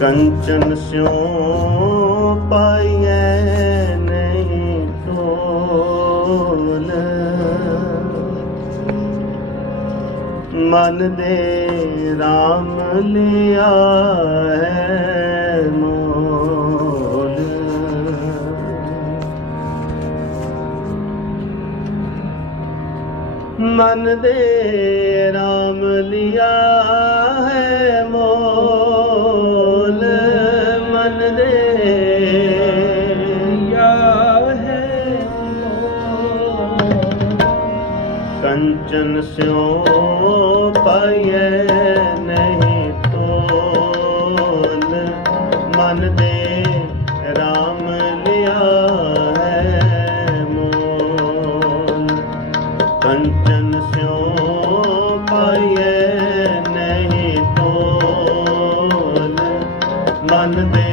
ਕੰਚਨ ਸਿਉ ਪਾਈਐ ਨਹੀਂ ਕੋਲ ਮਨ ਦੇ RAM ਲਿਆ ਹੈ ਮੋਲ। ਮਨ ਦੇ RAM ਲਿਆ ਹੈ ਮੋਲ। ਕੰਚਨ ਸਿਉ ਪਾਈਐ ਨਹੀਂ ਤੋਲ। ਮਨ ਦੇ ਰਾਮ ਲਿਆ ਹੈ ਮੋਲ। ਕੰਚਨ ਸਿਉ ਪਾਈਐ ਨਹੀਂ ਤੋਲ। ਮਨ ਦੇ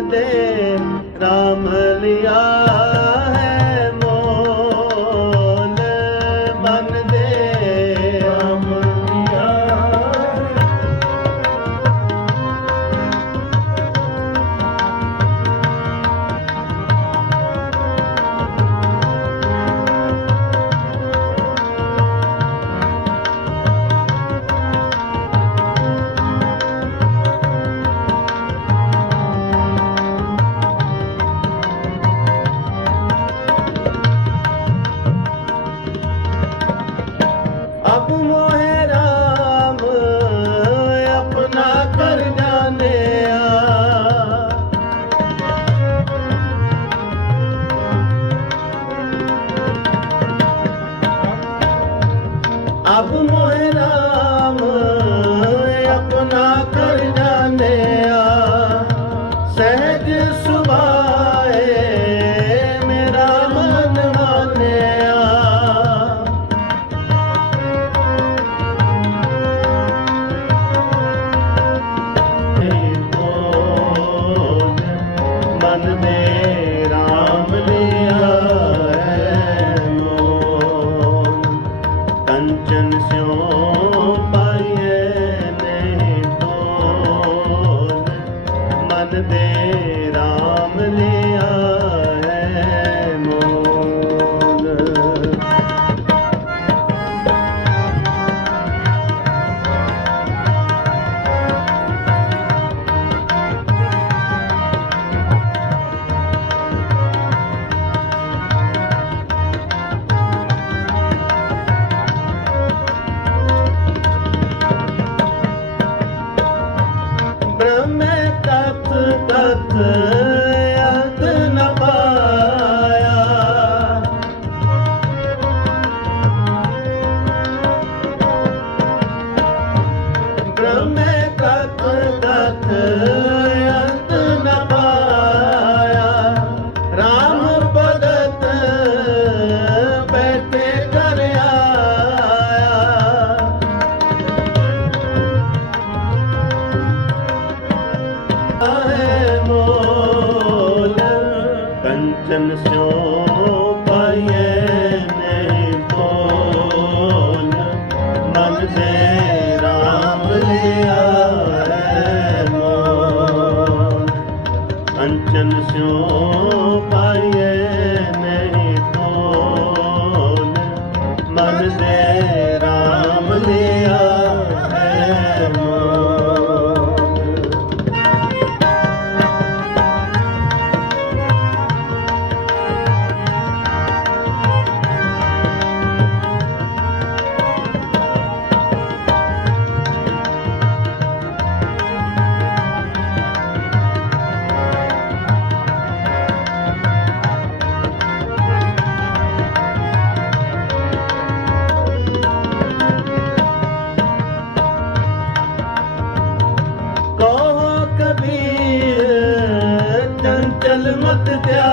दे राम लिया ਦਤ ਦਤ ਅੰਚਨ ਸਿਉ ਪਾਈਏ ਨਹੀਂ ਤੋਲ। ਮਨ ਦੇ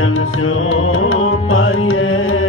ਕੰਚਨ ਸਿਓ ਪਾਈਏ